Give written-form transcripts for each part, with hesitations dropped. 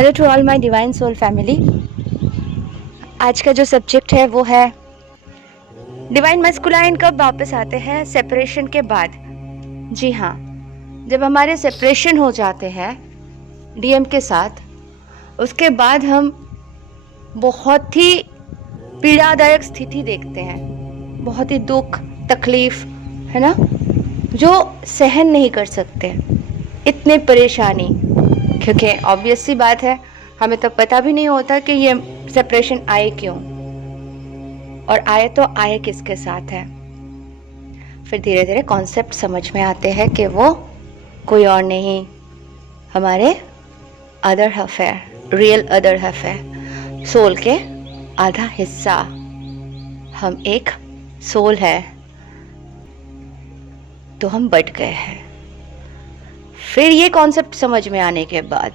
Hello to all my divine soul family. आज का जो सब्जेक्ट है वो है डिवाइन मस्कुलाइन कब वापस आते हैं सेपरेशन के बाद। जी हाँ, जब हमारे सेपरेशन हो जाते हैं डीएम के साथ, उसके बाद हम बहुत ही पीड़ादायक स्थिति देखते हैं, बहुत ही दुख तकलीफ, है ना, जो सहन नहीं कर सकते, इतनी परेशानी। क्योंकि ऑब्वियस सी बात है, हमें तो पता भी नहीं होता कि ये सेपरेशन आए क्यों, और आए तो आए किसके साथ है। फिर धीरे धीरे कॉन्सेप्ट समझ में आते हैं कि वो कोई और नहीं, हमारे अदर हाफ है, रियल अदर हाफ है, सोल के आधा हिस्सा। हम एक सोल है तो हम बट गए हैं। फिर ये कॉन्सेप्ट समझ में आने के बाद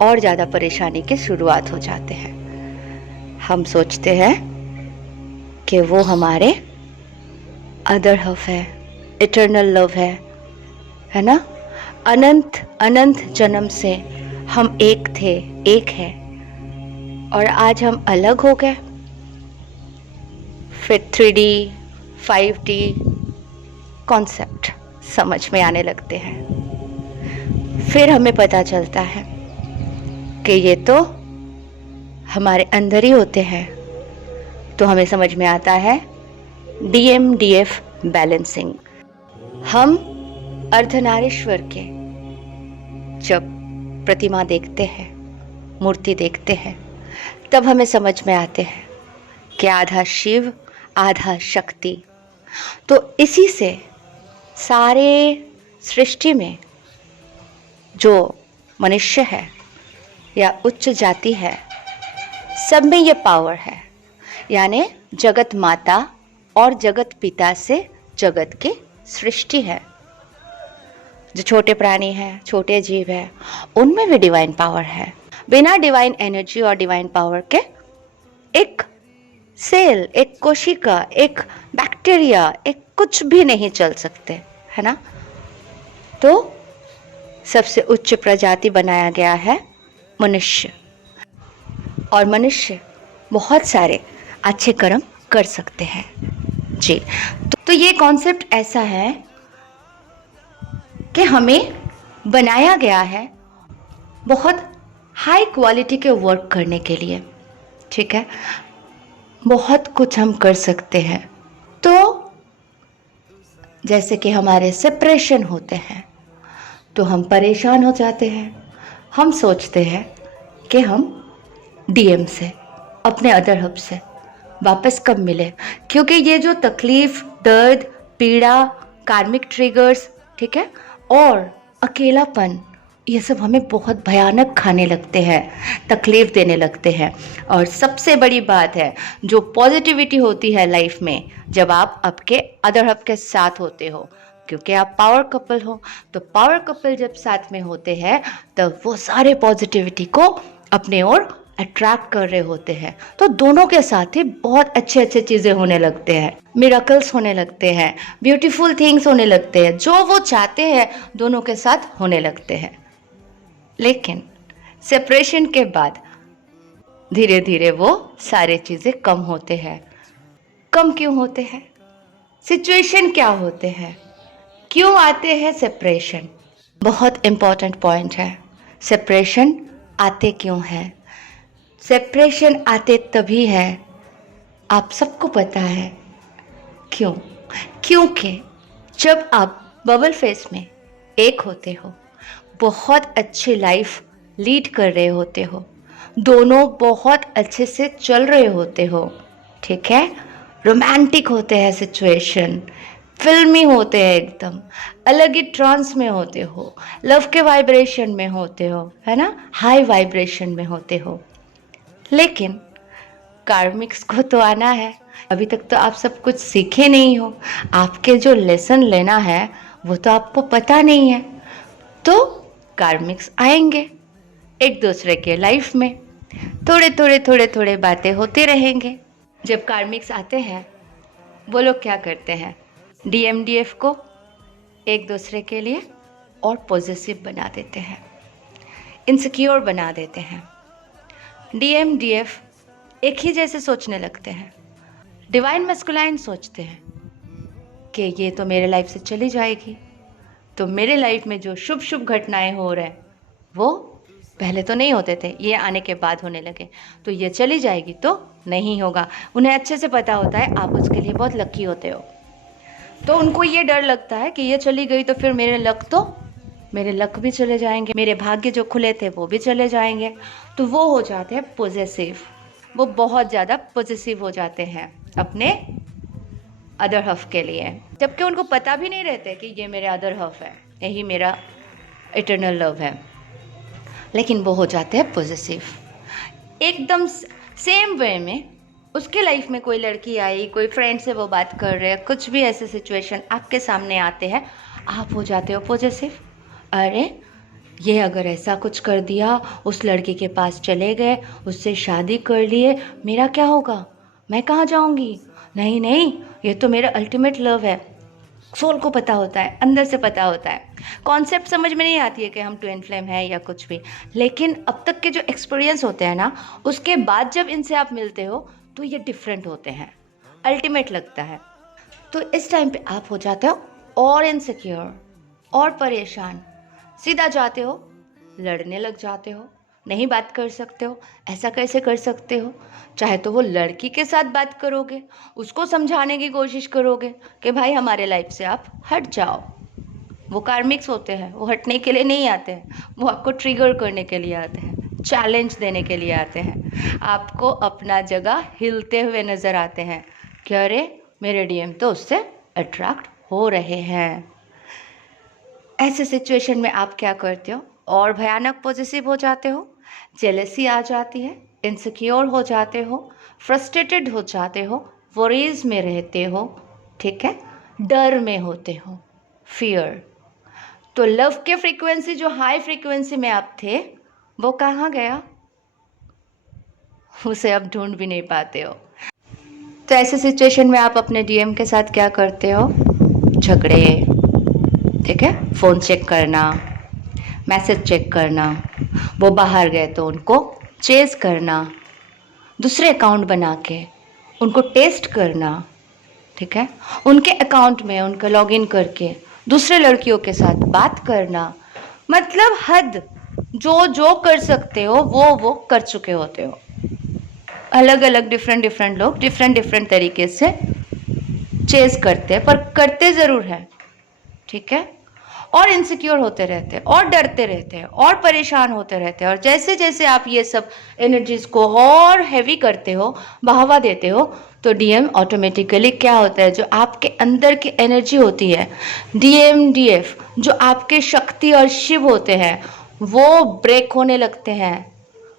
और ज़्यादा परेशानी की शुरुआत हो जाते हैं। हम सोचते हैं कि वो हमारे अदर हाफ है, इटर्नल लव है ना, अनंत अनंत जन्म से हम एक थे, एक है, और आज हम अलग हो गए। फिर 3D 5D कॉन्सेप्ट समझ में आने लगते हैं। फिर हमें पता चलता है कि ये तो हमारे अंदर ही होते हैं। तो हमें समझ में आता है DMDF बैलेंसिंग। हम अर्धनारीश्वर के जब प्रतिमा देखते हैं, मूर्ति देखते हैं, तब हमें समझ में आते हैं कि आधा शिव आधा शक्ति। तो इसी से सारे सृष्टि में जो मनुष्य है या उच्च जाति है, सब में ये पावर है। यानी जगत माता और जगत पिता से जगत की सृष्टि है। जो छोटे प्राणी हैं, छोटे जीव है, उनमें भी डिवाइन पावर है। बिना डिवाइन एनर्जी और डिवाइन पावर के एक सेल, एक कोशिका, एक बैक्टीरिया, एक कुछ भी नहीं चल सकते, है ना। तो सबसे उच्च प्रजाति बनाया गया है मनुष्य, और मनुष्य बहुत सारे अच्छे कर्म कर सकते हैं जी। तो ये कॉन्सेप्ट ऐसा है कि हमें बनाया गया है बहुत हाई क्वालिटी के वर्क करने के लिए, ठीक है। बहुत कुछ हम कर सकते हैं। तो जैसे कि हमारे सेपरेशन होते हैं तो हम परेशान हो जाते हैं। हम सोचते हैं कि हम डीएम से, अपने अदर हब से वापस कब मिले, क्योंकि ये जो तकलीफ, दर्द, पीड़ा, कार्मिक ट्रिगर्स, ठीक है, और अकेलापन, ये सब हमें बहुत भयानक खाने लगते हैं, तकलीफ देने लगते हैं। और सबसे बड़ी बात है, जो पॉजिटिविटी होती है लाइफ में, जब आप आपके अदर हब के साथ होते हो, क्योंकि आप पावर कपल हो, तो पावर कपल जब साथ में होते हैं तब वो सारे पॉजिटिविटी को अपने ओर अट्रैक्ट कर रहे होते हैं। तो दोनों के साथ ही बहुत अच्छे अच्छे चीज़ें होने लगते हैं, मिरेकल्स होने लगते हैं, ब्यूटीफुल थिंग्स होने लगते हैं, जो वो चाहते हैं दोनों के साथ होने लगते हैं। लेकिन सेपरेशन के बाद धीरे धीरे वो सारे चीज़ें कम होते हैं। कम क्यों होते हैं? सिचुएशन क्या होते हैं? क्यों आते हैं सेपरेशन? बहुत इम्पॉर्टेंट पॉइंट है। सेपरेशन आते क्यों हैं? सेपरेशन आते तभी है, आप सबको पता है क्यों। क्योंकि जब आप बबल फेस में एक होते हो, बहुत अच्छी लाइफ लीड कर रहे होते हो, दोनों बहुत अच्छे से चल रहे होते हो, ठीक है, रोमांटिक होते हैं सिचुएशन, फिल्मी होते हैं, एकदम अलग ही ट्रांस में होते हो, लव के वाइब्रेशन में होते हो, है ना, हाई वाइब्रेशन में होते हो। लेकिन कार्मिक्स को तो आना है। अभी तक तो आप सब कुछ सीखे नहीं हो, आपके जो लेसन लेना है वो तो आपको पता नहीं है। तो कार्मिक्स आएंगे एक दूसरे के लाइफ में, थोड़े बातें होते रहेंगे। जब कार्मिक्स आते हैं, वो लोग क्या करते हैं, DMDF को एक दूसरे के लिए और पॉजिटिव बना देते हैं। इनसिक्योर बना देते हैं। डीएम डीएफ एक ही जैसे सोचने लगते हैं। डिवाइन मैस्कुलाइन सोचते हैं कि ये तो मेरे लाइफ से चली जाएगी, तो मेरे लाइफ में जो शुभ शुभ घटनाएं हो रहे हैं वो पहले तो नहीं होते थे, ये आने के बाद होने लगे, तो ये चली जाएगी तो नहीं होगा। उन्हें अच्छे से पता होता है आप उसके लिए बहुत लकी होते हो, तो उनको ये डर लगता है कि ये चली गई तो फिर मेरे लक भी चले जाएंगे, मेरे भाग्य जो खुले थे वो भी चले जाएंगे। तो वो हो जाते हैं पॉजेसिव, वो बहुत ज़्यादा पॉजेसिव हो जाते हैं अपने अदर हाफ के लिए, जबकि उनको पता भी नहीं रहते कि ये मेरे अदर हाफ है, यही मेरा इटर्नल लव है, लेकिन वो हो जाते हैं पॉजेसिव। एकदम सेम वे में उसके लाइफ में कोई लड़की आई, कोई फ्रेंड से वो बात कर रहे हैं, कुछ भी ऐसे सिचुएशन आपके सामने आते हैं, आप हो जाते हो पॉजेसिव। अरे ये अगर ऐसा कुछ कर दिया, उस लड़की के पास चले गए, उससे शादी कर लिए, मेरा क्या होगा, मैं कहाँ जाऊँगी, नहीं नहीं ये तो मेरा अल्टीमेट लव है। सोल को पता होता है, अंदर से पता होता है, कॉन्सेप्ट समझ में नहीं आती है कि हम ट्विन फ्लेम है या कुछ भी, लेकिन अब तक के जो एक्सपीरियंस होते हैं ना, उसके बाद जब इनसे आप मिलते हो तो ये डिफरेंट होते हैं, अल्टीमेट लगता है। तो इस टाइम पे आप हो जाते हो और इनसिक्योर और परेशान, सीधा जाते हो लड़ने लग जाते हो, नहीं बात कर सकते हो, ऐसा कैसे कर सकते हो, चाहे तो वो लड़की के साथ बात करोगे, उसको समझाने की कोशिश करोगे कि भाई हमारे लाइफ से आप हट जाओ। वो कार्मिक्स होते हैं, वो हटने के लिए नहीं आते हैं, वो आपको ट्रिगर करने के लिए आते हैं, चैलेंज देने के लिए आते हैं, आपको अपना जगह हिलते हुए नज़र आते हैं कि अरे मेरे डीएम तो उससे अट्रैक्ट हो रहे हैं। ऐसे सिचुएशन में आप क्या करते हो, और भयानक पॉजिटिव हो जाते हो, जेलसी आ जाती है, इनसिक्योर हो जाते हो, फ्रस्ट्रेटेड हो जाते हो, वरीज में रहते हो, ठीक है, डर में होते हो, फियर। तो लव के फ्रीक्वेंसी जो हाई फ्रीक्वेंसी में आप थे वो कहाँ गया, उसे आप ढूंढ भी नहीं पाते हो। तो ऐसे सिचुएशन में आप अपने डीएम के साथ क्या करते हो, झगड़े, ठीक है, फ़ोन चेक करना, मैसेज चेक करना, वो बाहर गए तो उनको चेस करना, दूसरे अकाउंट बना के उनको टेस्ट करना, ठीक है, उनके अकाउंट में उनका लॉगिन करके दूसरे लड़कियों के साथ बात करना, मतलब हद, जो कर सकते हो वो कर चुके होते हो। अलग अलग डिफरेंट लोग डिफरेंट तरीके से चेस करते हैं, पर करते ज़रूर हैं, ठीक है, और इनसिक्योर होते रहते हैं और डरते रहते हैं और परेशान होते रहते हैं। और जैसे जैसे आप ये सब एनर्जीज को और हैवी करते हो, बढ़ावा देते हो, तो डीएम ऑटोमेटिकली क्या होता है, जो आपके अंदर की एनर्जी होती है, डीएम डीएफ जो आपके शक्ति और शिव होते हैं, वो ब्रेक होने लगते हैं,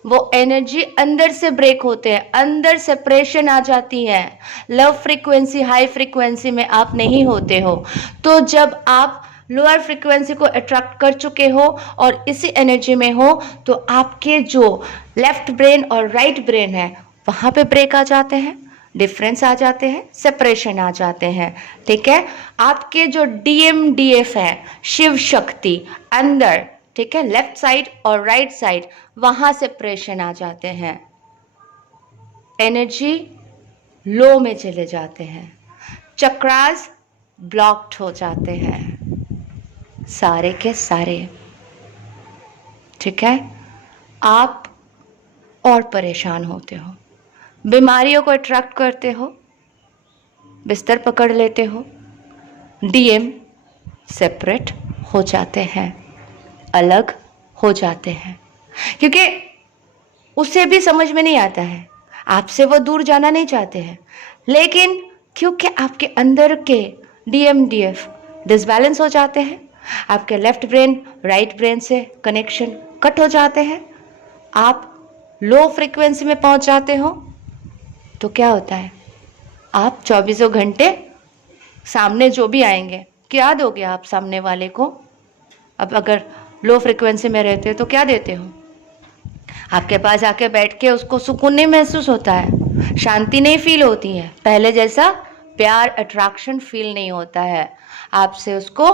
वो एनर्जी अंदर से ब्रेक होते हैं, अंदर सेपरेशन आ जाती है, लव फ्रीक्वेंसी हाई फ्रीक्वेंसी में आप नहीं होते हो। तो जब आप लोअर फ्रीक्वेंसी को अट्रैक्ट कर चुके हो और इसी एनर्जी में हो, तो आपके जो लेफ्ट ब्रेन और राइट ब्रेन है वहाँ पे ब्रेक आ जाते हैं, डिफरेंस आ जाते हैं, सेपरेशन आ जाते हैं, ठीक है। आपके जो डीएम डीएफ है, शिव शक्ति अंदर, ठीक है, लेफ्ट साइड और राइट साइड, वहाँ सेपरेशन आ जाते हैं, एनर्जी लो में चले जाते हैं, चक्रास ब्लॉक्ड हो जाते हैं, सारे के सारे, ठीक है। आप और परेशान होते हो, बीमारियों को अट्रैक्ट करते हो, बिस्तर पकड़ लेते हो, डीएम सेपरेट हो जाते हैं, अलग हो जाते हैं, क्योंकि उसे भी समझ में नहीं आता है, आपसे वो दूर जाना नहीं चाहते हैं, लेकिन क्योंकि आपके अंदर के डीएम डीएफ डिसबैलेंस हो जाते हैं, आपके लेफ्ट ब्रेन राइट ब्रेन से कनेक्शन कट हो जाते हैं, आप लो फ्रीक्वेंसी में पहुंच जाते हो, तो क्या होता है, आप 24 घंटे सामने जो भी आएंगे क्या दोगे आप सामने वाले को। अब अगर लो फ्रीक्वेंसी में रहते हो तो क्या देते हो, आपके पास आके बैठ के उसको सुकून नहीं महसूस होता है, शांति नहीं फील होती है, पहले जैसा प्यार अट्रैक्शन फील नहीं होता है, आपसे उसको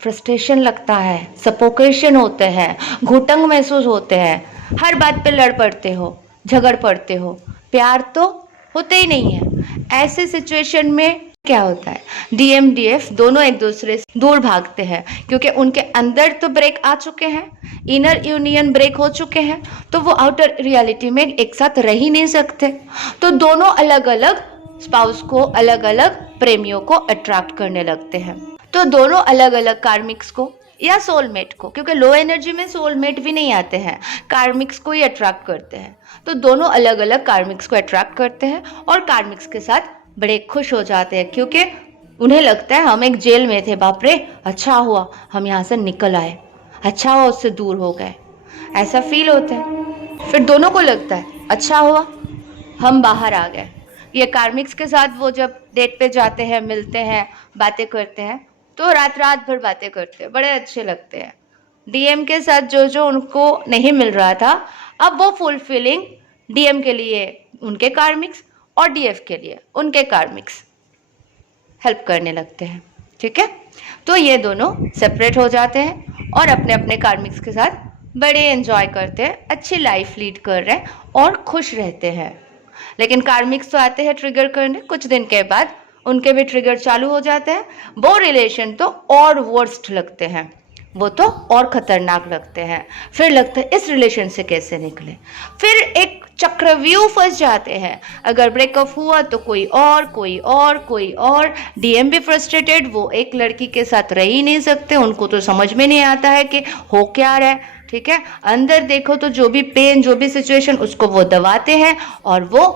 फ्रस्ट्रेशन लगता है, सफोकेशन होते हैं, घुटन महसूस होते हैं, हर बात पे लड़ पड़ते हो, झगड़ पड़ते हो, प्यार तो होते ही नहीं है। ऐसे सिचुएशन में क्या होता है, डीएम डीएफ दोनों एक दूसरे से दूर भागते हैं, क्योंकि उनके अंदर तो ब्रेक आ चुके हैं, इनर यूनियन ब्रेक हो चुके हैं, तो वो आउटर रियलिटी में एक साथ रह ही नहीं सकते। तो दोनों अलग अलग स्पाउस को, अलग अलग प्रेमियों को अट्रैक्ट करने लगते हैं। तो दोनों अलग अलग कार्मिक्स को या सोलमेट को, क्योंकि लो एनर्जी में सोलमेट भी नहीं आते हैं, कार्मिक्स को ही अट्रैक्ट करते हैं। तो दोनों अलग अलग कार्मिक्स को अट्रैक्ट करते हैं और कार्मिक्स के साथ बड़े खुश हो जाते हैं, क्योंकि उन्हें लगता है हम एक जेल में थे, बाप रे अच्छा हुआ हम यहाँ से निकल आए, अच्छा हुआ उससे दूर हो गए, ऐसा फील होता है। फिर दोनों को लगता है अच्छा हुआ हम बाहर आ गए। ये कार्मिक्स के साथ वो जब डेट पे जाते हैं, मिलते हैं, बातें करते हैं, तो रात रात भर बातें करते हैं, बड़े अच्छे लगते हैं। डीएम के साथ जो जो उनको नहीं मिल रहा था, अब वो फुलफिलिंग डीएम के लिए उनके कार्मिक्स और डीएफ के लिए उनके कार्मिक्स हेल्प करने लगते हैं। ठीक है, तो ये दोनों सेपरेट हो जाते हैं और अपने अपने कार्मिक्स के साथ बड़े एंजॉय करते हैं, अच्छी लाइफ लीड कर रहे हैं और खुश रहते हैं। लेकिन कार्मिक्स तो आते हैं ट्रिगर करने, कुछ दिन के बाद उनके भी ट्रिगर चालू हो जाते हैं। वो रिलेशन तो और वर्स्ट लगते हैं, वो तो और खतरनाक लगते हैं। फिर लगता है इस रिलेशन से कैसे निकले, फिर एक चक्रव्यूह फंस जाते हैं। अगर ब्रेकअप हुआ तो कोई और कोई और कोई और। डीएम भी फ्रस्ट्रेटेड, वो एक लड़की के साथ रह ही नहीं सकते, उनको तो समझ में नहीं आता है कि हो क्या रहा है। ठीक है, अंदर देखो तो जो भी पेन, जो भी सिचुएशन, उसको वो दबाते हैं और वो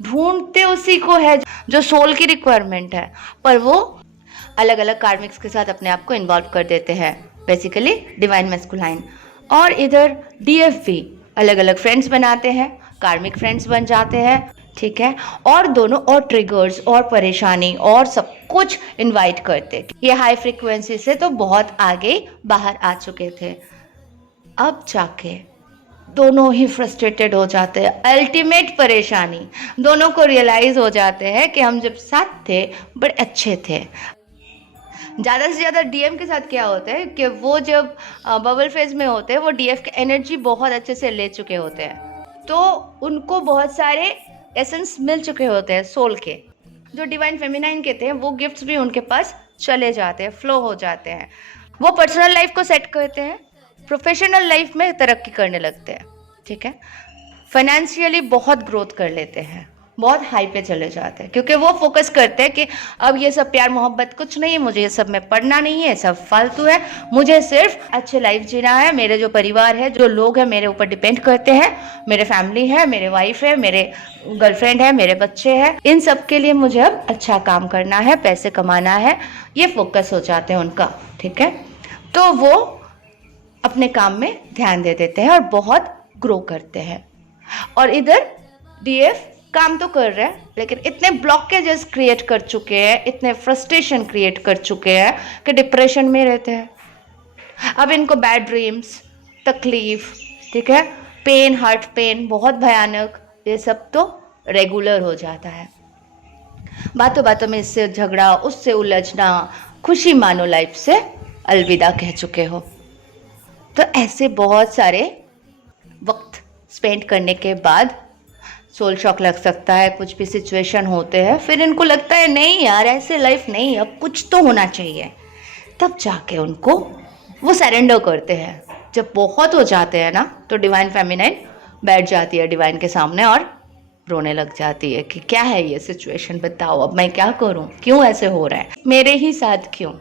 ढूंढते उसी को है जो सोल की रिक्वायरमेंट है, पर वो अलग अलग कार्मिक्स के साथ अपने आप को इन्वॉल्व कर देते हैं, बेसिकली डिवाइन मैस्कुलाइन। और इधर डीएफ भी अलग अलग फ्रेंड्स बनाते हैं, कार्मिक फ्रेंड्स बन जाते हैं। ठीक है, और दोनों और ट्रिगर्स और परेशानी और सब कुछ इनवाइट करते। ये हाई फ्रीक्वेंसी से तो बहुत आगे बाहर आ चुके थे, अब जाके दोनों ही फ्रस्ट्रेटेड हो जाते हैं। अल्टीमेट परेशानी, दोनों को रियलाइज हो जाते हैं कि हम जब साथ थे बड़े अच्छे थे। ज़्यादा से ज़्यादा डीएम के साथ क्या होता है कि वो जब बबल फेज में होते हैं, वो डीएफ के एनर्जी बहुत अच्छे से ले चुके होते हैं, तो उनको बहुत सारे एसेंस मिल चुके होते हैं सोल के। जो डिवाइन फेमिनाइन के थे, वो गिफ्ट्स भी उनके पास चले जाते हैं, फ्लो हो जाते हैं। वो पर्सनल लाइफ को सेट करते हैं, प्रोफेशनल लाइफ में तरक्की करने लगते हैं। ठीक है, फाइनेंशियली बहुत ग्रोथ कर लेते हैं, बहुत हाई पे चले जाते हैं, क्योंकि वो फोकस करते हैं कि अब ये सब प्यार मोहब्बत कुछ नहीं है, मुझे ये सब में पढ़ना नहीं है, सब फालतू है, मुझे सिर्फ अच्छे लाइफ जीना है। मेरे जो परिवार है, जो लोग हैं मेरे ऊपर डिपेंड करते हैं, मेरे फैमिली है, मेरे वाइफ है, मेरे गर्लफ्रेंड है, मेरे बच्चे हैं, इन सब के लिए मुझे अब अच्छा काम करना है, पैसे कमाना है, ये फोकस हो जाते हैं उनका। ठीक है, तो वो अपने काम में ध्यान दे देते हैं और बहुत ग्रो करते हैं। और इधर डीएफ काम तो कर रहे हैं, लेकिन इतने ब्लॉकेजेस क्रिएट कर चुके हैं, इतने फ्रस्ट्रेशन क्रिएट कर चुके हैं कि डिप्रेशन में रहते हैं। अब इनको बैड ड्रीम्स, तकलीफ, ठीक है, पेन, हार्ट पेन बहुत भयानक, ये सब तो रेगुलर हो जाता है। बातों बातों में इससे झगड़ा, उससे उलझना, खुशी मानो लाइफ से अलविदा कह चुके हो। तो ऐसे बहुत सारे वक्त स्पेंड करने के बाद सोल शॉक लग सकता है, कुछ भी सिचुएशन होते हैं, फिर इनको लगता है नहीं यार ऐसे लाइफ नहीं, अब कुछ तो होना चाहिए। तब जाके उनको वो सरेंडर करते हैं। जब बहुत हो जाते हैं ना, तो डिवाइन फेमिनाइन बैठ जाती है डिवाइन के सामने और रोने लग जाती है कि क्या है ये सिचुएशन, बताओ अब मैं क्या करूं, क्यों ऐसे हो रहा है, मेरे ही साथ क्यों।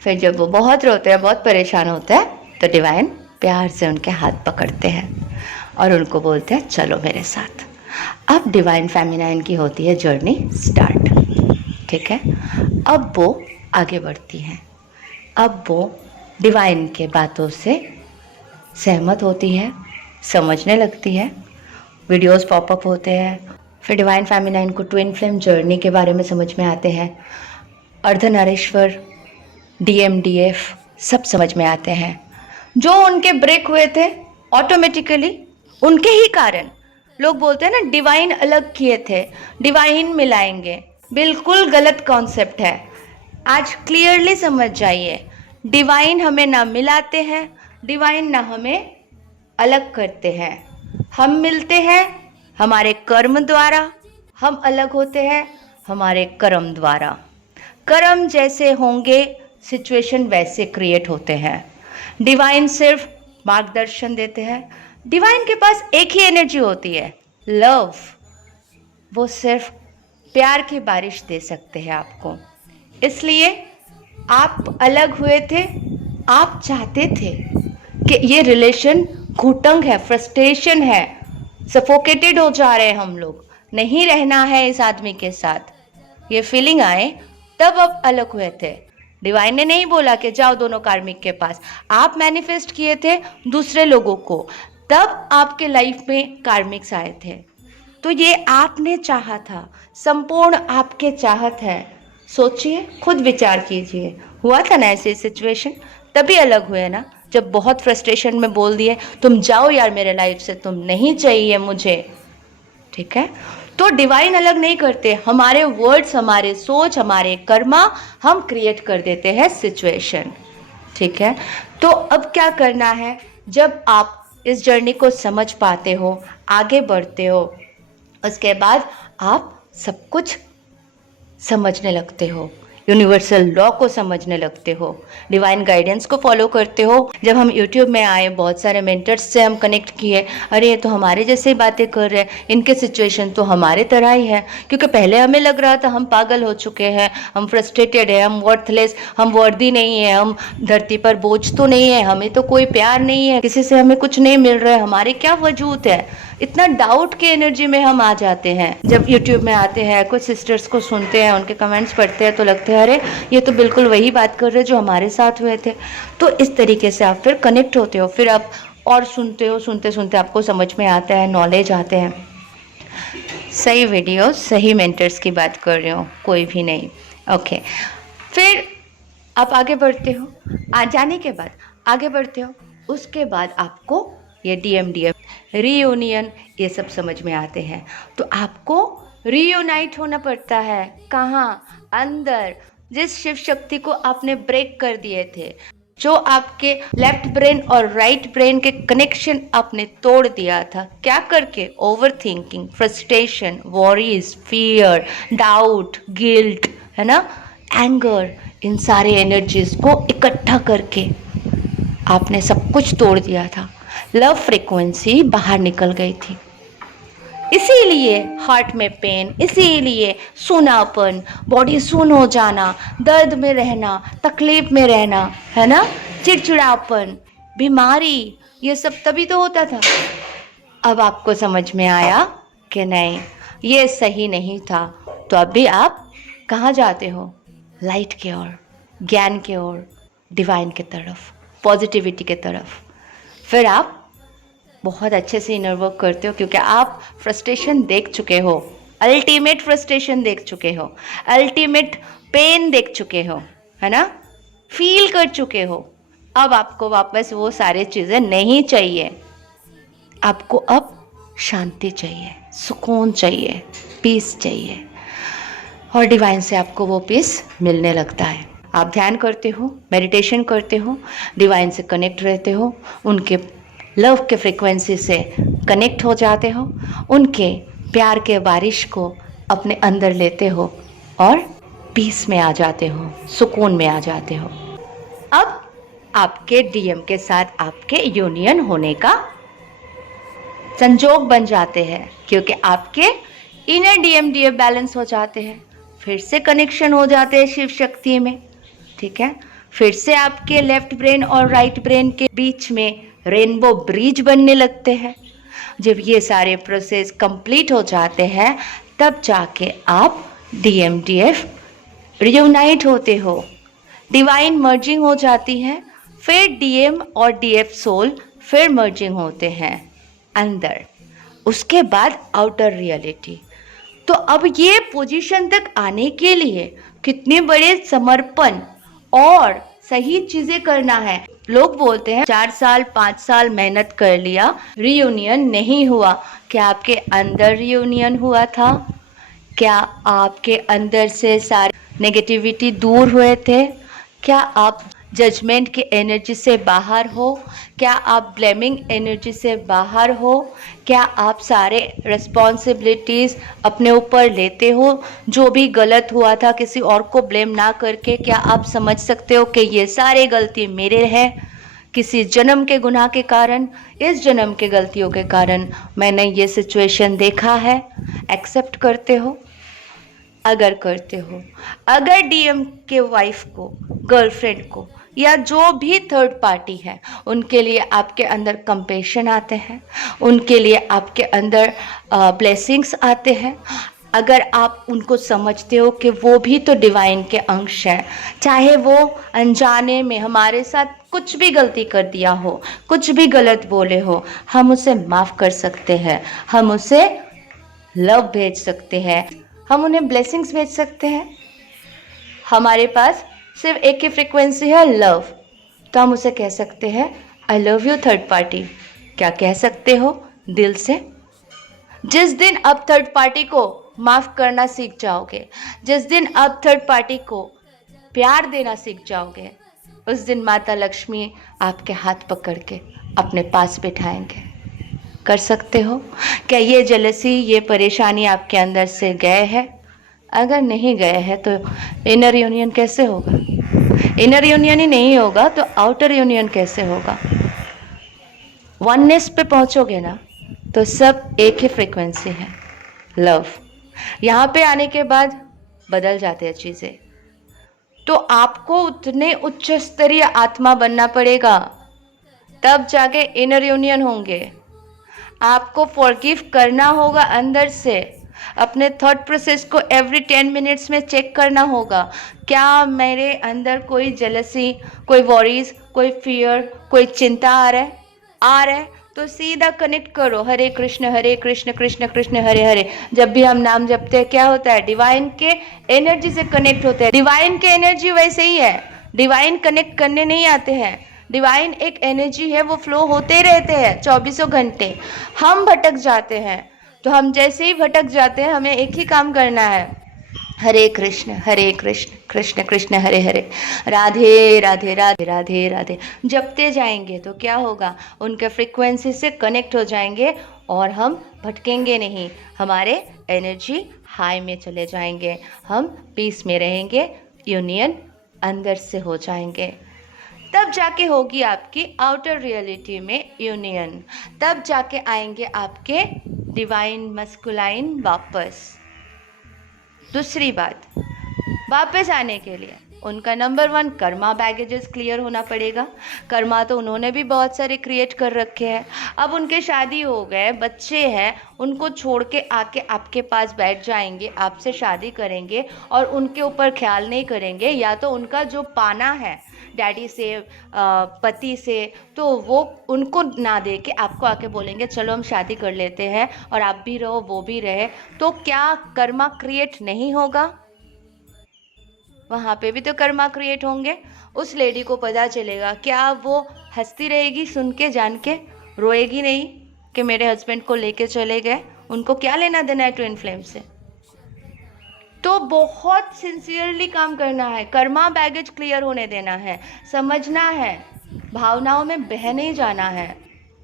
फिर जब वो बहुत रोते हैं, बहुत परेशान होते हैं, तो डिवाइन प्यार से उनके हाथ पकड़ते हैं और उनको बोलते हैं चलो मेरे साथ। अब डिवाइन फेमिनाइन की होती है जर्नी स्टार्ट। ठीक है, अब वो आगे बढ़ती हैं, अब वो डिवाइन के बातों से सहमत होती है, समझने लगती है, वीडियोस पॉपअप होते हैं। फिर डिवाइन फेमिनाइन को ट्विन फ्लेम जर्नी के बारे में समझ में आते हैं, अर्धनारीश्वर, डीएमडीएफ सब समझ में आते हैं। जो उनके ब्रेक हुए थे ऑटोमेटिकली उनके ही कारण, लोग बोलते हैं ना डिवाइन अलग किए थे, डिवाइन मिलाएंगे, बिल्कुल गलत कॉन्सेप्ट है। आज क्लियरली समझ जाइए, डिवाइन हमें ना मिलाते हैं, डिवाइन ना हमें अलग करते हैं। हम मिलते हैं हमारे कर्म द्वारा, हम अलग होते हैं हमारे कर्म द्वारा। कर्म जैसे होंगे सिचुएशन वैसे क्रिएट होते हैं। डिवाइन सिर्फ मार्गदर्शन देते हैं। डिवाइन के पास एक ही एनर्जी होती है, लव। वो सिर्फ प्यार की बारिश दे सकते हैं आपको। इसलिए आप अलग हुए थे, आप चाहते थे कि ये रिलेशन घुटंग है, फ्रस्ट्रेशन है, सफोकेटेड हो जा रहे हैं हम लोग, नहीं रहना है इस आदमी के साथ, ये फीलिंग आए, तब आप अलग हुए थे। डिवाइन ने नहीं बोला कि जाओ दोनों कार्मिक के पास, आप मैनिफेस्ट किए थे दूसरे लोगों को, तब आपके लाइफ में कार्मिक्स आए थे। तो ये आपने चाहा था, संपूर्ण आपके चाहत है। सोचिए, खुद विचार कीजिए, हुआ था ना ऐसी सिचुएशन? तभी अलग हुए ना, जब बहुत फ्रस्ट्रेशन में बोल दिए तुम जाओ यार मेरे लाइफ से, तुम नहीं चाहिए मुझे। ठीक है, तो डिवाइन अलग नहीं करते, हमारे वर्ड्स, हमारे सोच, हमारे कर्मा, हम क्रिएट कर देते हैं सिचुएशन। ठीक है, तो अब क्या करना है, जब आप इस जर्नी को समझ पाते हो, आगे बढ़ते हो, उसके बाद आप सब कुछ समझने लगते हो, यूनिवर्सल लॉ को समझने लगते हो, डिवाइन गाइडेंस को फॉलो करते हो। जब हम यूट्यूब में आए, बहुत सारे मेंटर्स से हम कनेक्ट किए, अरे ये तो हमारे जैसे ही बातें कर रहे हैं, इनके सिचुएशन तो हमारे तरह ही है। क्योंकि पहले हमें लग रहा था हम पागल हो चुके हैं, हम फ्रस्ट्रेटेड है, हम वर्थलेस, हम वर्दी नहीं है, हम धरती पर बोझ तो नहीं है, हमें तो कोई प्यार नहीं है, किसी से हमें कुछ नहीं मिल रहा है, हमारे क्या वजूद है। इतना डाउट के एनर्जी में हम आ जाते हैं। जब यूट्यूब में आते हैं, कुछ सिस्टर्स को सुनते हैं, उनके कमेंट्स पढ़ते हैं, तो लगते हैं अरे ये तो बिल्कुल वही बात कर रहे जो हमारे साथ हुए थे। तो इस तरीके से आप फिर कनेक्ट होते हो, फिर आप और सुनते हो, सुनते सुनते आपको समझ में आता है, नॉलेज आते हैं। सही वीडियो, सही मेंटर्स की बात कर रहे हो, कोई भी नहीं। ओके, फिर आप आगे बढ़ते हो, आ जाने के बाद आगे बढ़ते हो, उसके बाद आपको ये DMDF, रीयूनियन, ये सब समझ में आते हैं। तो आपको रीयूनाइट होना पड़ता है। कहाँ? अंदर, जिस शिव शक्ति को आपने ब्रेक कर दिए थे, जो आपके लेफ्ट ब्रेन और राइट ब्रेन के कनेक्शन आपने तोड़ दिया था। क्या करके? Over thinking, frustration, worries, fear, doubt, guilt, है ना, एंगर, इन सारे एनर्जीज को इकट्ठा करके आपने सब कुछ तोड़ दिया था। लव फ्रीक्वेंसी बाहर निकल गई थी। इसीलिए हार्ट में पेन, इसीलिए सूनापन, बॉडी सुन हो जाना, दर्द में रहना, तकलीफ में रहना, है ना, चिड़चिड़ापन, बीमारी, ये सब तभी तो होता था। अब आपको समझ में आया कि नहीं, ये सही नहीं था। तो अभी आप कहाँ जाते हो? लाइट की ओर, ज्ञान की ओर, डिवाइन की तरफ, पॉजिटिविटी की तरफ। फिर आप बहुत अच्छे से इनर वर्क करते हो, क्योंकि आप फ्रस्ट्रेशन देख चुके हो, अल्टीमेट फ्रस्ट्रेशन देख चुके हो, अल्टीमेट पेन देख चुके हो, है ना, फील कर चुके हो। अब आपको वापस वो सारी चीज़ें नहीं चाहिए। आपको अब शांति चाहिए, सुकून चाहिए, पीस चाहिए, और डिवाइन से आपको वो पीस मिलने लगता है। आप ध्यान करते हो, मेडिटेशन करते हो, डिवाइन से कनेक्ट रहते हो, उनके लव के फ्रीक्वेंसी से कनेक्ट हो जाते हो, उनके प्यार के बारिश को अपने अंदर लेते हो और पीस में आ जाते हो, सुकून में आ जाते हो। अब आपके DM के साथ आपके यूनियन होने का संजोग बन जाते हैं, क्योंकि आपके इनर DMDF बैलेंस हो जाते हैं, फिर से कनेक्शन हो जाते हैं शिव शक्ति में। ठीक है, फिर से आपके लेफ्ट ब्रेन और राइट ब्रेन के बीच में रेनबो ब्रिज बनने लगते हैं। जब ये सारे प्रोसेस कंप्लीट हो जाते हैं, तब जाके आप DMDF रियूनाइट होते हो, डिवाइन मर्जिंग हो जाती है, फिर DM और DF सोल फिर मर्जिंग होते हैं अंदर, उसके बाद आउटर रियलिटी। तो अब ये पोजीशन तक आने के लिए कितने बड़े समर्पण और सही चीजें करना है। लोग बोलते हैं 4 साल 5 साल मेहनत कर लिया, रियूनियन नहीं हुआ। क्या आपके अंदर रियूनियन हुआ था? क्या आपके अंदर से सारे नेगेटिविटी दूर हुए थे? क्या आप जजमेंट की एनर्जी से बाहर हो? क्या आप ब्लेमिंग एनर्जी से बाहर हो? क्या आप सारे रिस्पॉन्सिबिलिटीज़ अपने ऊपर लेते हो? जो भी गलत हुआ था किसी और को ब्लेम ना करके क्या आप समझ सकते हो कि ये सारे गलती मेरे हैं, किसी जन्म के गुनाह के कारण, इस जन्म के गलतियों के कारण मैंने ये सिचुएशन देखा है? एक्सेप्ट करते हो? अगर करते हो, अगर डीएम के वाइफ को, गर्लफ्रेंड को या जो भी थर्ड पार्टी है उनके लिए आपके अंदर कंपेशन आते हैं, उनके लिए आपके अंदर ब्लेसिंग्स आते हैं, अगर आप उनको समझते हो कि वो भी तो डिवाइन के अंश हैं, चाहे वो अनजाने में हमारे साथ कुछ भी गलती कर दिया हो, कुछ भी गलत बोले हो, हम उसे माफ़ कर सकते हैं, हम उसे लव भेज सकते हैं, हम उन्हें ब्लेसिंग्स भेज सकते हैं। हमारे पास सिर्फ एक ही फ्रिक्वेंसी है, लव, तो हम उसे कह सकते हैं I love you third party. क्या कह सकते हो दिल से? जिस दिन आप थर्ड पार्टी को माफ़ करना सीख जाओगे, जिस दिन आप थर्ड पार्टी को प्यार देना सीख जाओगे, उस दिन माता लक्ष्मी आपके हाथ पकड़ के अपने पास बिठाएंगे। कर सकते हो? क्या ये जेलसी, ये परेशानी आपके अंदर से गए है? अगर नहीं गए हैं तो इनर यूनियन कैसे होगा? इनर यूनियन ही नहीं होगा तो आउटर यूनियन कैसे होगा? वननेस पे पहुंचोगे ना तो सब एक ही फ्रीक्वेंसी है, लव। यहाँ पे आने के बाद बदल जाते हैं चीज़ें। तो आपको उतने उच्च स्तरीय आत्मा बनना पड़ेगा, तब जाके इनर यूनियन होंगे। आपको फॉरगिव करना होगा अंदर से, अपने थॉट प्रोसेस को एवरी 10 मिनट्स में चेक करना होगा। क्या मेरे अंदर कोई जेलसी, कोई वॉरीज, कोई फियर, कोई चिंता आ रहा है? आ रहा है तो सीधा कनेक्ट करो, हरे कृष्ण कृष्ण कृष्ण हरे हरे। जब भी हम नाम जपते हैं क्या होता है? डिवाइन के एनर्जी से कनेक्ट होते हैं। डिवाइन के एनर्जी वैसे ही है, डिवाइन कनेक्ट करने नहीं आते हैं। डिवाइन एक एनर्जी है, वो फ्लो होते रहते हैं 24 घंटे। हम भटक जाते हैं, तो हम जैसे ही भटक जाते हैं हमें एक ही काम करना है, हरे कृष्ण कृष्ण कृष्ण हरे हरे, राधे राधे राधे राधे राधे जपते जाएंगे तो क्या होगा? उनके फ्रीक्वेंसी से कनेक्ट हो जाएंगे और हम भटकेंगे नहीं, हमारे एनर्जी हाई में चले जाएंगे, हम पीस में रहेंगे, यूनियन अंदर से हो जाएंगे। तब जाके होगी आपकी आउटर रियलिटी में यूनियन, तब जाके आएंगे आपके डिवाइन मस्कुलाइन वापस। दूसरी बात, वापस आने के लिए उनका नंबर 1 कर्मा बैगेजेस क्लियर होना पड़ेगा। कर्मा तो उन्होंने भी बहुत सारे क्रिएट कर रखे हैं। अब उनके शादी हो गए, बच्चे हैं, उनको छोड़ के आके आपके पास बैठ जाएंगे, आपसे शादी करेंगे और उनके ऊपर ख्याल नहीं करेंगे, या तो उनका जो पाना है डैडी से, पति से, तो वो उनको ना दे के आपको आके बोलेंगे चलो हम शादी कर लेते हैं और आप भी रहो वो भी रहे, तो क्या कर्मा क्रिएट नहीं होगा? वहाँ पे भी तो कर्मा क्रिएट होंगे। उस लेडी को पता चलेगा, क्या वो हंसती रहेगी सुन के, जान के? रोएगी नहीं कि मेरे हस्बैंड को लेके चले गए, उनको क्या लेना देना है ट्विन फ्लेम से? तो बहुत सिंसियरली काम करना है, कर्मा बैगेज क्लियर होने देना है, समझना है, भावनाओं में बह नहीं जाना है,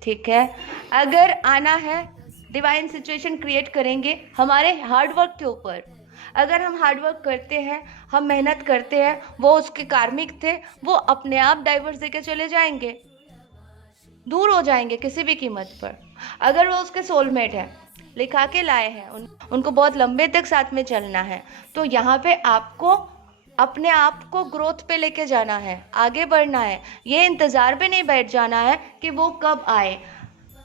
ठीक है? अगर आना है, डिवाइन सिचुएशन क्रिएट करेंगे हमारे हार्डवर्क के ऊपर। अगर हम हार्डवर्क करते हैं, हम मेहनत करते हैं, वो उसके कार्मिक थे, वो अपने आप डाइवर्स देके चले जाएंगे, दूर हो जाएंगे किसी भी कीमत पर। अगर वो उसके सोलमेट है, लिखा के लाए हैं, उनको बहुत लंबे तक साथ में चलना है, तो यहाँ पे आपको अपने आप को ग्रोथ पे लेके जाना है, आगे बढ़ना है, ये इंतज़ार पे नहीं बैठ जाना है कि वो कब आए।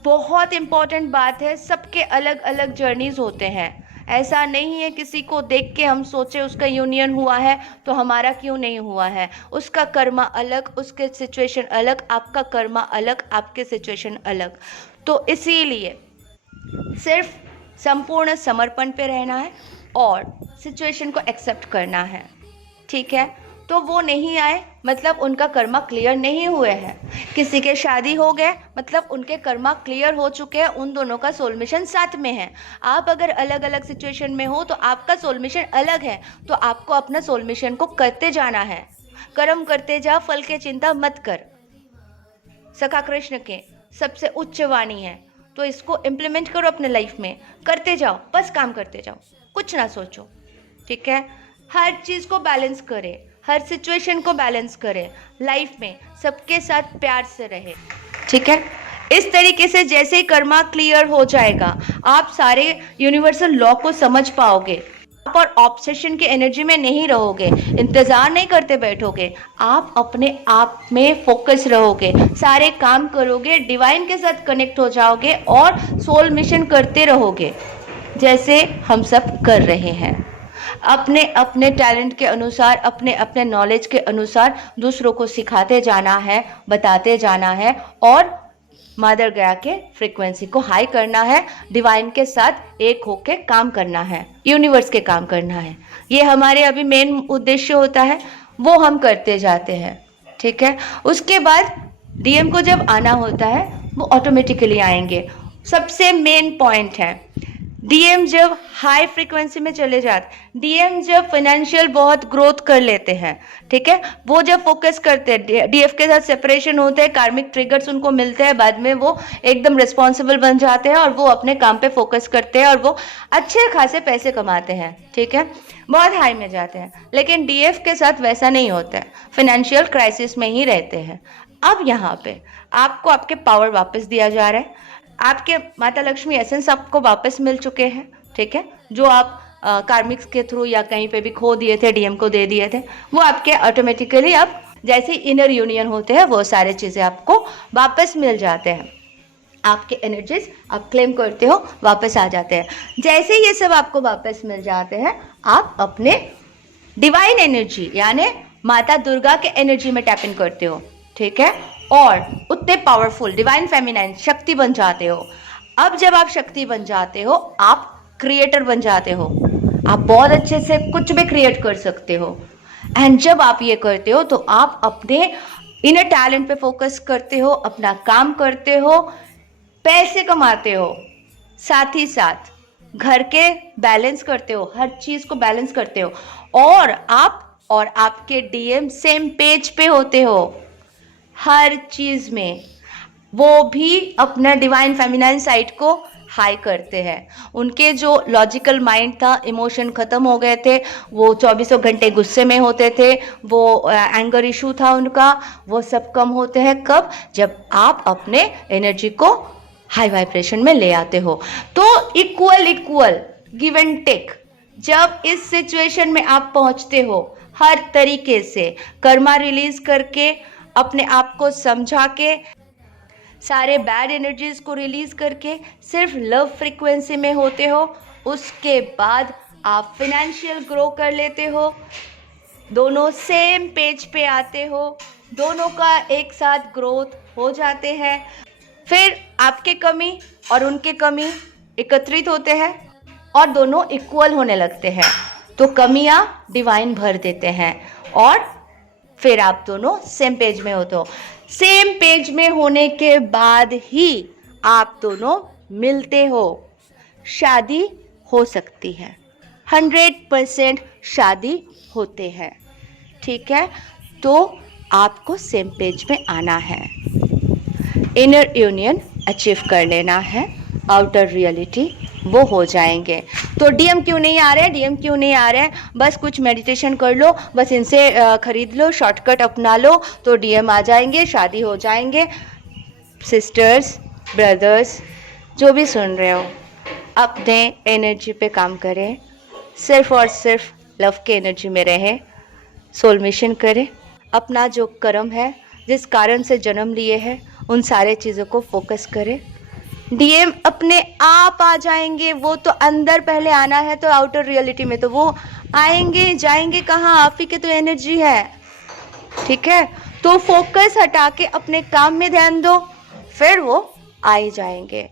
बहुत इम्पॉर्टेंट बात है, सबके अलग अलग जर्नीज़ होते हैं। ऐसा नहीं है किसी को देख के हम सोचे उसका यूनियन हुआ है तो हमारा क्यों नहीं हुआ है। उसका कर्मा अलग, उसके सिचुएशन अलग, आपका कर्मा अलग, आपके सिचुएशन अलग। तो इसीलिए सिर्फ संपूर्ण समर्पण पे रहना है और सिचुएशन को एक्सेप्ट करना है, ठीक है? तो वो नहीं आए मतलब उनका कर्मा क्लियर नहीं हुए हैं। किसी के शादी हो गए मतलब उनके कर्मा क्लियर हो चुके हैं, उन दोनों का सोल मिशन साथ में है। आप अगर अलग अलग सिचुएशन में हो तो आपका सोल मिशन अलग है, तो आपको अपना सोल मिशन को करते जाना है, कर्म करते जा, फल की चिंता मत कर, सखा कृष्ण के सबसे उच्च वाणी है। तो इसको इम्प्लीमेंट करो अपने लाइफ में, करते जाओ, बस काम करते जाओ, कुछ ना सोचो, ठीक है। हर चीज़ को बैलेंस करें, हर सिचुएशन को बैलेंस करें, लाइफ में सबके साथ प्यार से रहे, ठीक है। इस तरीके से जैसे ही कर्मा क्लियर हो जाएगा, आप सारे यूनिवर्सल लॉ को समझ पाओगे, आप और ऑब्सेशन की एनर्जी में नहीं रहोगे, इंतज़ार नहीं करते बैठोगे, आप अपने आप में फोकस रहोगे, सारे काम करोगे, डिवाइन के साथ कनेक्ट हो जाओगे और सोल मिशन करते रहोगे, जैसे हम सब कर रहे हैं। अपने अपने टैलेंट के अनुसार, अपने अपने नॉलेज के अनुसार दूसरों को सिखाते जाना है, बताते जाना है और मदर गया के फ्रीक्वेंसी को हाई करना है, डिवाइन के साथ एक होके काम करना है, यूनिवर्स के काम करना है। ये हमारे अभी मेन उद्देश्य होता है, वो हम करते जाते हैं, ठीक है। उसके बाद डीएम को जब आना होता है वो ऑटोमेटिकली आएंगे। सबसे मेन पॉइंट है, डीएम जब हाई फ्रीक्वेंसी में चले जाते, डीएम जब फाइनेंशियल बहुत ग्रोथ कर लेते हैं, ठीक है, वो जब फोकस करते हैं, डीएफ के साथ सेपरेशन होते हैं, कार्मिक ट्रिगर्स उनको मिलते हैं, बाद में वो एकदम रिस्पॉन्सिबल बन जाते हैं और वो अपने काम पे फोकस करते हैं और वो अच्छे खासे पैसे कमाते हैं, ठीक है, बहुत हाई में जाते हैं। लेकिन डीएफ के साथ वैसा नहीं होता है, फाइनेंशियल क्राइसिस में ही रहते हैं। अब यहाँ पे आपको आपके पावर वापस दिया जा रहा है, आपके माता लक्ष्मी एसेंस आपको वापस मिल चुके हैं, ठीक है, जो आप कार्मिक्स के थ्रू या कहीं पे भी खो दिए थे, डीएम को दे दिए थे, वो आपके ऑटोमेटिकली अब जैसे इनर यूनियन होते हैं वो सारे चीज़ें आपको वापस मिल जाते हैं, आपके एनर्जीज आप क्लेम करते हो वापस आ जाते हैं। जैसे ये सब आपको वापस मिल जाते हैं, आप अपने डिवाइन एनर्जी यानी माता दुर्गा के एनर्जी में टैप इन करते हो, ठीक है, और उतने पावरफुल डिवाइन फेमिनाइन शक्ति बन जाते हो। अब जब आप शक्ति बन जाते हो, आप क्रिएटर बन जाते हो, आप बहुत अच्छे से कुछ भी क्रिएट कर सकते हो। एंड जब आप ये करते हो तो आप अपने इनर टैलेंट पे फोकस करते हो, अपना काम करते हो, पैसे कमाते हो, साथ ही साथ घर के बैलेंस करते हो, हर चीज़ को बैलेंस करते हो, और आप और आपके डीएम सेम पेज पे होते हो हर चीज़ में। वो भी अपना डिवाइन फेमिनाइन साइड को हाई करते हैं। उनके जो लॉजिकल माइंड था, इमोशन ख़त्म हो गए थे, वो 24 घंटे गुस्से में होते थे, वो एंगर इशू था उनका, वो सब कम होते हैं। कब? जब आप अपने एनर्जी को हाई वाइब्रेशन में ले आते हो। तो इक्वल गिव एंड टेक, जब इस सिचुएशन में आप पहुंचते हो, हर तरीके से कर्मा रिलीज करके, अपने आप को समझा के, सारे बैड एनर्जीज को रिलीज करके सिर्फ लव फ्रीक्वेंसी में होते हो, उसके बाद आप फाइनेंशियल ग्रो कर लेते हो, दोनों सेम पेज पे आते हो, दोनों का एक साथ ग्रोथ हो जाते हैं। फिर आपके कमी और उनके कमी एकत्रित होते हैं और दोनों इक्वल होने लगते हैं, तो कमियां डिवाइन भर देते हैं और फिर आप दोनों सेम पेज में होते हो। सेम पेज में होने के बाद ही आप दोनों मिलते हो, शादी हो सकती है, 100% शादी होते हैं, ठीक है। तो आपको सेम पेज में आना है, इनर यूनियन अचीव कर लेना है, आउटर रियलिटी वो हो जाएंगे। तो डीएम क्यों नहीं आ रहे हैं, डीएम क्यों नहीं आ रहे हैं? बस कुछ मेडिटेशन कर लो, बस इनसे खरीद लो, शॉर्टकट अपना लो तो डीएम आ जाएंगे, शादी हो जाएंगे। सिस्टर्स, ब्रदर्स, जो भी सुन रहे हो, अपने एनर्जी पे काम करें, सिर्फ और सिर्फ लव के एनर्जी में रहें, सोल मिशन करें, अपना जो कर्म है, जिस कारण से जन्म लिए हैं, उन सारे चीज़ों को फोकस करें। डीएम अपने आप आ जाएंगे, वो तो अंदर पहले आना है, तो आउटर रियलिटी में तो वो आएंगे, जाएंगे कहाँ? आप ही के तो एनर्जी है, ठीक है। तो फोकस हटा के अपने काम में ध्यान दो, फिर वो आ ही जाएंगे,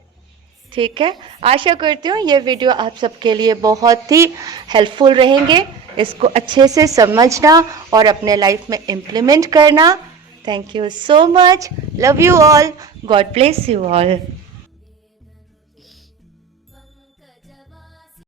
ठीक है। आशा करती हूँ ये वीडियो आप सबके लिए बहुत ही हेल्पफुल रहेंगे, इसको अच्छे से समझना और अपने लाइफ में इम्प्लीमेंट करना। Thank you so much, love you all, God bless you all.